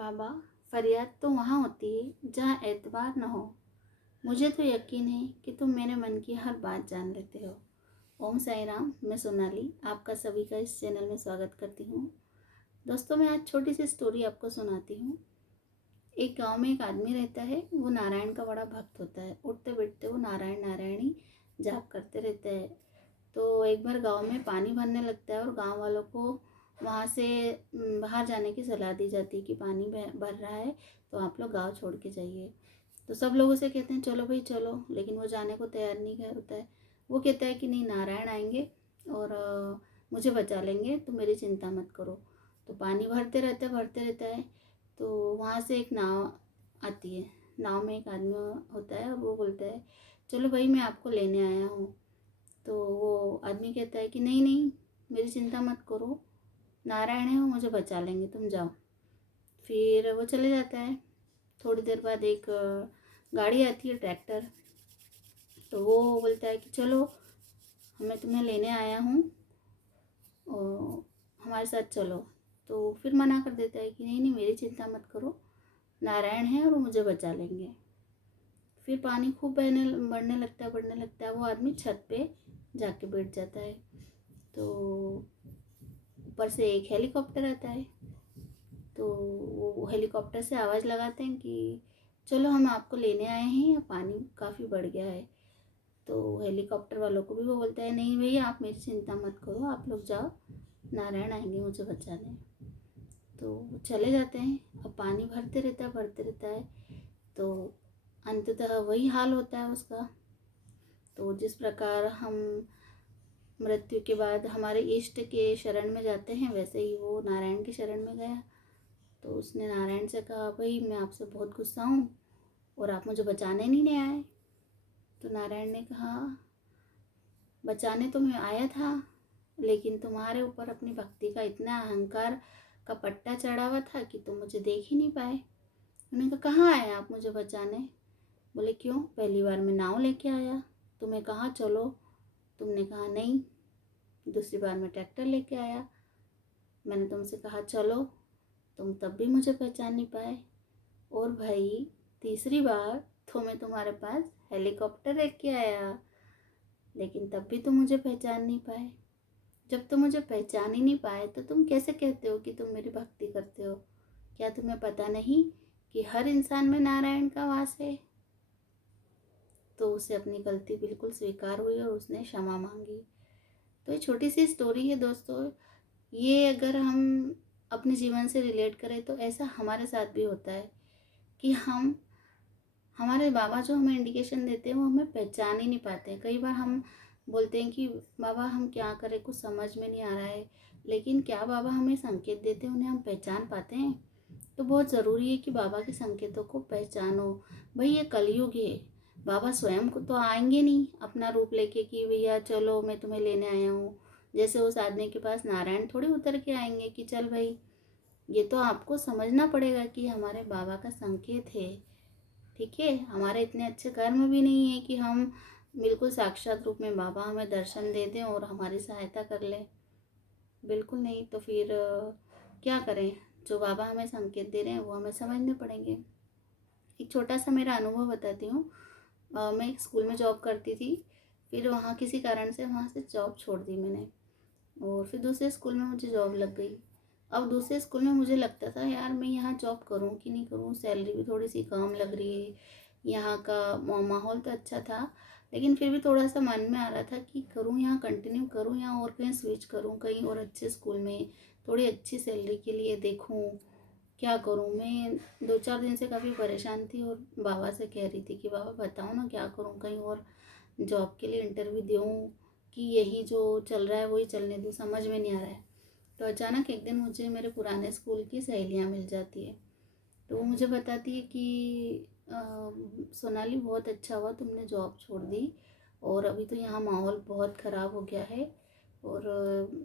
बाबा, फरियाद तो वहाँ होती है जहाँ एतबार न हो। मुझे तो यकीन है कि तुम मेरे मन की हर बात जान लेते हो। ओम साई राम। मैं सोनाली आपका सभी का इस चैनल में स्वागत करती हूँ। दोस्तों, मैं आज छोटी सी स्टोरी आपको सुनाती हूँ। एक गांव में एक आदमी रहता है। वो नारायण का बड़ा भक्त होता है। उठते बैठते वो नारायण नारायण ही जाप करते रहते हैं। तो एक बार गांव में पानी भरने लगता है और गांव वालों को वहाँ से बाहर जाने की सलाह दी जाती है कि पानी भर रहा है तो आप लोग गांव छोड़ के जाइए। तो सब लोग उसे कहते हैं चलो भाई चलो, लेकिन वो जाने को तैयार नहीं होता है। वो कहता है कि नहीं, नारायण आएंगे और मुझे बचा लेंगे, तो मेरी चिंता मत करो। तो पानी भरते रहता है। तो वहाँ से एक नाव आती है। नाव में एक आदमी होता है और वो बोलता है चलो भाई, मैं आपको लेने आया हूँ। तो वो आदमी कहता है कि नहीं नहीं, मेरी चिंता मत करो, नारायण है, वो मुझे बचा लेंगे, तुम जाओ। फिर वो चले जाता है। थोड़ी देर बाद एक गाड़ी आती है, ट्रैक्टर। तो वो बोलता है कि चलो, मैं तुम्हें लेने आया हूँ और हमारे साथ चलो। तो फिर मना कर देता है कि नहीं नहीं, मेरी चिंता मत करो, नारायण है और वो मुझे बचा लेंगे। फिर पानी खूब बढ़ने लगता है। वो आदमी छत पे जाके बैठ जाता है। तो ऊपर से एक हेलीकॉप्टर आता है। तो वो हेलीकॉप्टर से आवाज़ लगाते हैं कि चलो, हम आपको लेने आए हैं, या पानी काफ़ी बढ़ गया है। तो हेलीकॉप्टर वालों को भी वो बोलता है नहीं भैया, आप मेरी चिंता मत करो, आप लोग जाओ, नारायण आएंगे मुझे बचाने। तो वो चले जाते हैं। अब पानी भरते रहता है। तो अंततः वही हाल होता है उसका। तो जिस प्रकार हम मृत्यु के बाद हमारे इष्ट के शरण में जाते हैं, वैसे ही वो नारायण की शरण में गया। तो उसने नारायण से कहा, भाई मैं आपसे बहुत गुस्सा हूँ और आप मुझे बचाने नहीं आए। तो नारायण ने कहा, बचाने तो मैं आया था, लेकिन तुम्हारे ऊपर अपनी भक्ति का इतना अहंकार का पट्टा चढ़ा हुआ था कि तुम मुझे देख ही नहीं पाए। उन्होंने कहा, कहाँ आए आप मुझे बचाने? बोले, क्यों, पहली बार मैं नाव लेके आया, तुम्हें कहा चलो, तुमने कहा नहीं। दूसरी बार मैं ट्रैक्टर लेके आया, मैंने तुमसे कहा चलो, तुम तब भी मुझे पहचान नहीं पाए। और भाई, तीसरी बार तो मैं तुम्हारे पास हेलीकॉप्टर लेके आया, लेकिन तब भी तुम मुझे पहचान नहीं पाए। जब तुम मुझे पहचान ही नहीं पाए तो तुम कैसे कहते हो कि तुम मेरी भक्ति करते हो? क्या तुम्हें पता नहीं कि हर इंसान में नारायण का वास है? तो उसे अपनी गलती बिल्कुल स्वीकार हुई और उसने क्षमा मांगी। तो ये छोटी सी स्टोरी है दोस्तों। ये अगर हम अपने जीवन से रिलेट करें तो ऐसा हमारे साथ भी होता है कि हमारे बाबा जो हमें इंडिकेशन देते हैं वो हमें पहचान ही नहीं पाते हैं। कई बार हम बोलते हैं कि बाबा हम क्या करें, कुछ समझ में नहीं आ रहा है, लेकिन क्या बाबा हमें संकेत देते हैं, उन्हें हम पहचान पाते हैं? तो बहुत ज़रूरी है कि बाबा के संकेतों को पहचानो। भाई, ये कलयुग है। बाबा स्वयं को तो आएंगे नहीं अपना रूप लेके कि भैया चलो मैं तुम्हें लेने आया हूँ। जैसे उस आदमी के पास नारायण थोड़ी उतर के आएंगे कि चल भाई। ये तो आपको समझना पड़ेगा कि हमारे बाबा का संकेत है। ठीक है, हमारे इतने अच्छे कर्म भी नहीं है कि हम बिल्कुल साक्षात रूप में बाबा हमें दर्शन दे दें और हमारी सहायता कर लें। बिल्कुल नहीं। तो फिर क्या करें? जो बाबा हमें संकेत दे रहे हैं वो हमें समझने पड़ेंगे। एक छोटा सा मेरा अनुभव बताती हूँ। मैं एक स्कूल में जॉब करती थी। फिर वहाँ किसी कारण से वहाँ से जॉब छोड़ दी मैंने, और फिर दूसरे स्कूल में मुझे जॉब लग गई। अब दूसरे स्कूल में मुझे लगता था यार मैं यहाँ जॉब करूँ कि नहीं करूँ, सैलरी भी थोड़ी सी कम लग रही है, यहाँ का माहौल तो अच्छा था, लेकिन फिर भी थोड़ा सा मन में आ रहा था कि करूँ यहाँ कंटिन्यू करूँ या और कहीं स्विच करूँ, कहीं और अच्छे स्कूल में थोड़ी अच्छी सैलरी के लिए देखूँ, क्या करूँ। मैं 2-4 दिन से काफ़ी परेशान थी और बाबा से कह रही थी कि बाबा बताओ ना क्या करूँ, कहीं और जॉब के लिए इंटरव्यू दूँ कि यही जो चल रहा है वही चलने दूँ, समझ में नहीं आ रहा है। तो अचानक एक दिन मुझे मेरे पुराने स्कूल की सहेलियाँ मिल जाती है। तो वो मुझे बताती है कि सोनाली, बहुत अच्छा हुआ तुमने जॉब छोड़ दी, और अभी तो यहाँ माहौल बहुत ख़राब हो गया है, और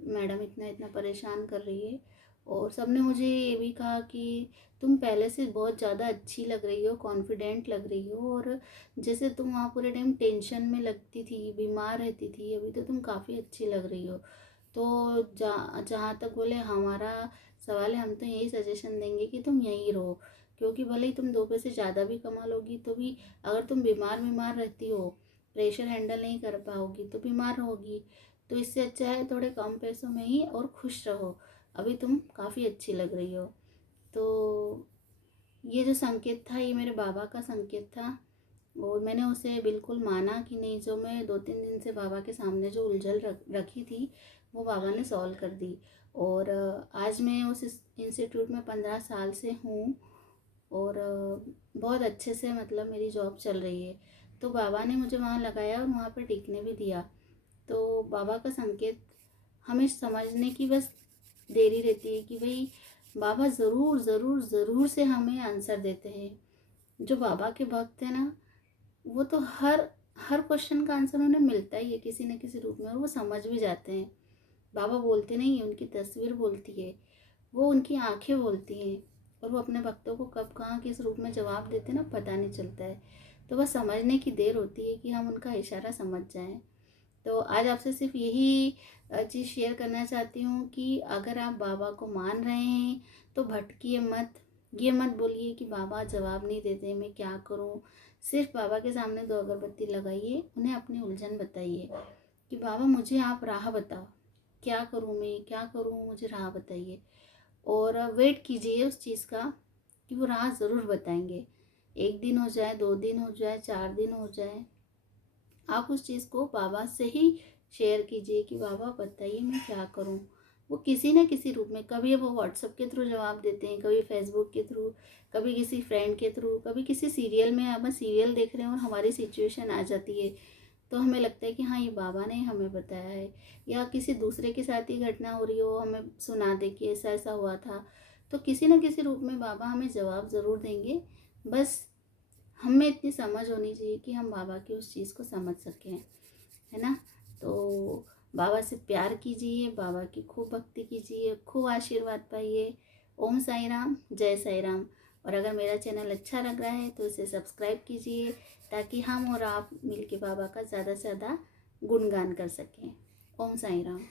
मैडम इतना इतना परेशान कर रही है, और सबने मुझे ये भी कहा कि तुम पहले से बहुत ज़्यादा अच्छी लग रही हो, कॉन्फिडेंट लग रही हो, और जैसे तुम वहाँ पूरे टाइम टेंशन में लगती थी, बीमार रहती थी, अभी तो तुम काफ़ी अच्छी लग रही हो। तो जहाँ तक बोले हमारा सवाल है, हम तो यही सजेशन देंगे कि तुम यहीं रहो, क्योंकि भले ही तुम 2 पैसे ज़्यादा भी कमा लोगी तो भी अगर तुम बीमार बीमार रहती हो, प्रेशर हैंडल नहीं कर पाओगी तो बीमार होगी। तो इससे अच्छा है थोड़े कम पैसों में ही और खुश रहो। अभी तुम काफ़ी अच्छी लग रही हो। तो ये जो संकेत था ये मेरे बाबा का संकेत था, और मैंने उसे बिल्कुल माना कि नहीं, जो मैं 2-3 दिन से बाबा के सामने जो उलझन रखी थी वो बाबा ने सॉल्व कर दी। और आज मैं उस इंस्टीट्यूट में 15 साल से हूँ, और बहुत अच्छे से मतलब मेरी जॉब चल रही है। तो बाबा ने मुझे वहाँ लगाया और वहाँ पर टिकने भी दिया। तो बाबा का संकेत हमें समझने की बस देरी रहती है कि भाई बाबा ज़रूर ज़रूर ज़रूर से हमें आंसर देते हैं। जो बाबा के भक्त हैं ना, वो तो हर हर क्वेश्चन का आंसर उन्हें मिलता ही है किसी न किसी रूप में, और वो समझ भी जाते हैं। बाबा बोलते नहीं है, उनकी तस्वीर बोलती है, वो उनकी आंखें बोलती हैं, और वो अपने भक्तों को कब कहाँ किस रूप में जवाब देते हैं ना, पता नहीं चलता है। तो बस समझने की देर होती है कि हम उनका इशारा समझ जाएं। तो आज आपसे सिर्फ यही चीज़ शेयर करना चाहती हूँ कि अगर आप बाबा को मान रहे हैं तो भटकिए मत। ये मत बोलिए कि बाबा जवाब नहीं देते, मैं क्या करूँ। सिर्फ बाबा के सामने 2 अगरबत्ती लगाइए, उन्हें अपनी उलझन बताइए कि बाबा मुझे आप राह बताओ, क्या करूँ मैं, क्या करूँ, मुझे राह बताइए। और वेट कीजिए उस चीज़ का कि वो राह ज़रूर बताएंगे। 1 दिन हो जाए, 2 दिन हो जाए, 4 दिन हो जाए, आप उस चीज़ को बाबा से ही शेयर कीजिए कि बाबा बताइए मैं क्या करूं। वो किसी न किसी रूप में, कभी वो व्हाट्सएप के थ्रू जवाब देते हैं, कभी फेसबुक के थ्रू, कभी किसी फ्रेंड के थ्रू, कभी किसी सीरियल में, अब सीरियल देख रहे हैं और हमारी सिचुएशन आ जाती है तो हमें लगता है कि हाँ ये बाबा ने हमें बताया है। या किसी दूसरे के साथ ही घटना हो रही हो, हमें सुना दे कि ऐसा ऐसा हुआ था, तो किसी न किसी रूप में बाबा हमें जवाब ज़रूर देंगे। बस हमें इतनी समझ होनी चाहिए कि हम बाबा की उस चीज़ को समझ सकें, है ना। तो बाबा से प्यार कीजिए, बाबा की खूब भक्ति कीजिए, खूब आशीर्वाद पाइए। ओम साई राम, जय साई राम। और अगर मेरा चैनल अच्छा लग रहा है तो इसे सब्सक्राइब कीजिए, ताकि हम और आप मिलके बाबा का ज़्यादा से ज़्यादा गुणगान कर सकें। ओम साई राम।